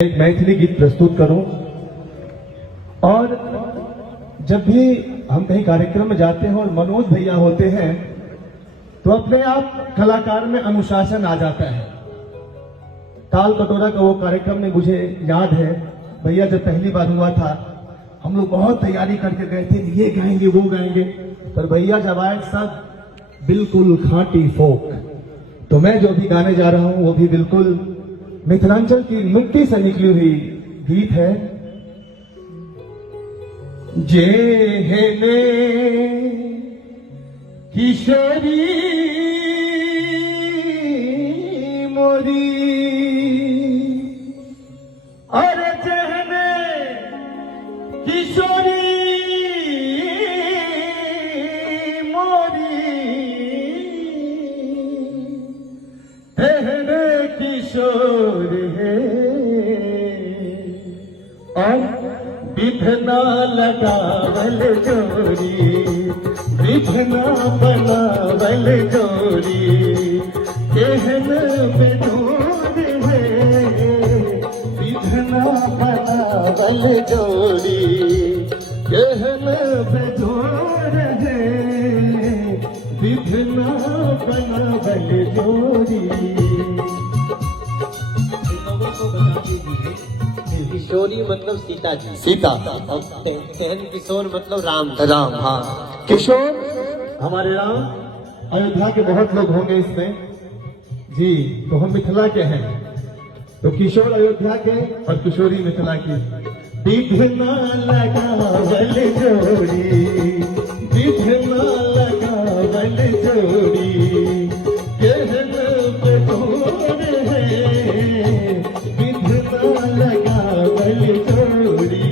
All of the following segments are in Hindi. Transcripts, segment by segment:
एक मैथिली गीत प्रस्तुत करूं। और जब भी हम कहीं कार्यक्रम में जाते हैं और मनोज भैया होते हैं तो अपने आप कलाकार में अनुशासन आ जाता है। ताल कटोरा का वो कार्यक्रम में मुझे याद है, भैया जब पहली बार हुआ था हम लोग बहुत तैयारी करके गए थे, ये गाएंगे वो गाएंगे, पर भैया जब आए सब बिल्कुल खाटी फोक। तो मैं जो भी गाने जा रहा हूं वो भी बिल्कुल मिथिलांचल की मिट्टी से निकली हुई गीत है। जे हेले किशोरी मोरी, और जहने किशोरी मोरी, कहने किशोर है और विधना लगावल जोरी, विधना बनावल जोरी, कहन में दूर है विधना बनावल जोरी, कहन में दूर है विधना बनावल जोरी। किशोरी मतलब सीता जी, सीता और कहन किशोर मतलब राम। राम, हाँ किशोर हमारे राम। अयोध्या के बहुत लोग होंगे इसमें जी, तो हम मिथिला के हैं, तो किशोर अयोध्या के और किशोरी मिथिला की। विधना लगावल जोड़ी, विधना लगावल जोड़ी, कहन पे दूर है विधना लगावल जोड़ी।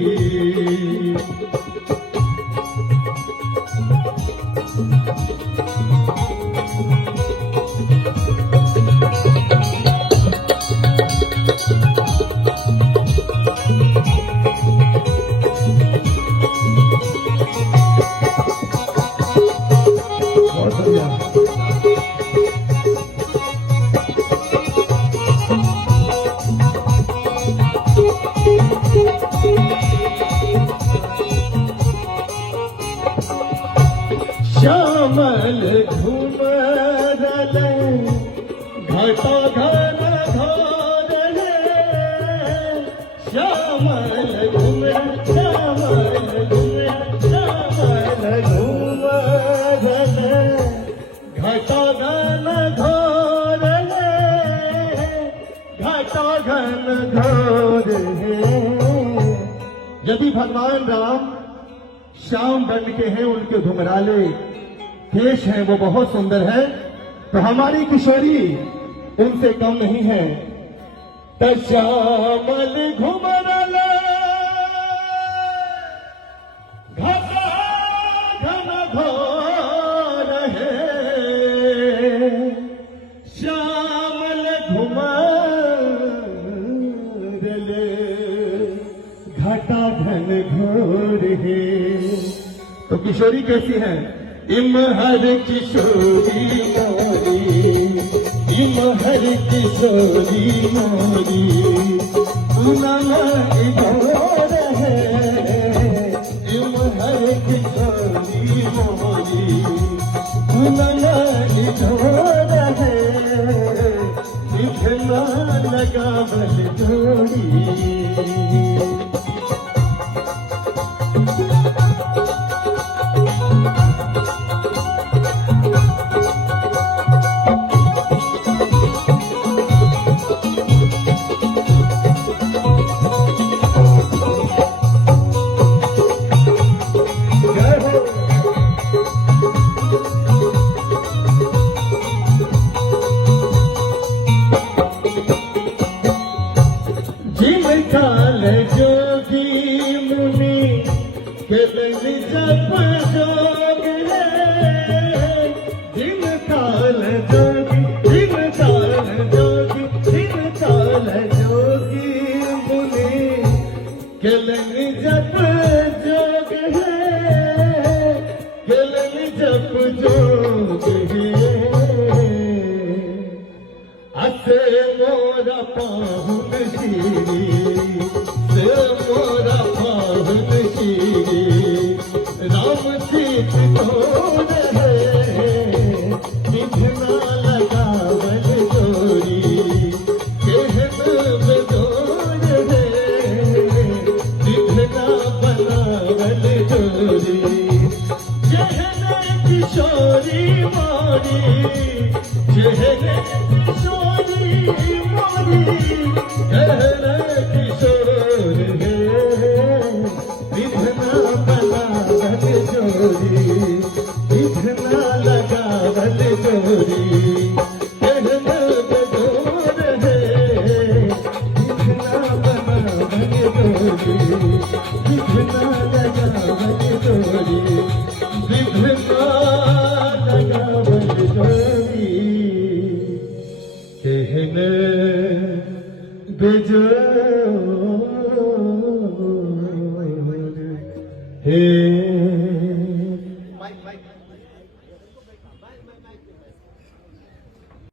बहुत बढ़िया। श्यामल घुमरल घटा घन घोर, श्यामल घुमर श्यामल घुमर श्यामल घुमरल घटा घन घोर, घटा घन घोर है। यदि भगवान राम श्याम वर्ण के हैं, उनके घुमराले केश हैं, वो बहुत सुंदर है, तो हमारी किशोरी उनसे कम नहीं है। तो श्यामल घुमराले घटा घन घोर है, श्यामल घुमराले घटा घन घोर है। तो किशोरी कैसी है? इमहर किशोरी मोरी, इमहर किशोरी मोरी, पुनः इधर है, इमहर किशोरी मोरी, पुनः इधर है, विधना लगावल जोड़ी। काल जोगी मुनि केवल जप जोग है, दिन काल जोगी, दिन काल जोगी, दिन काल जोगी मुनि केवल जप जोग है, केवल जप जोग है। असे मोरा पाहुन श्री हे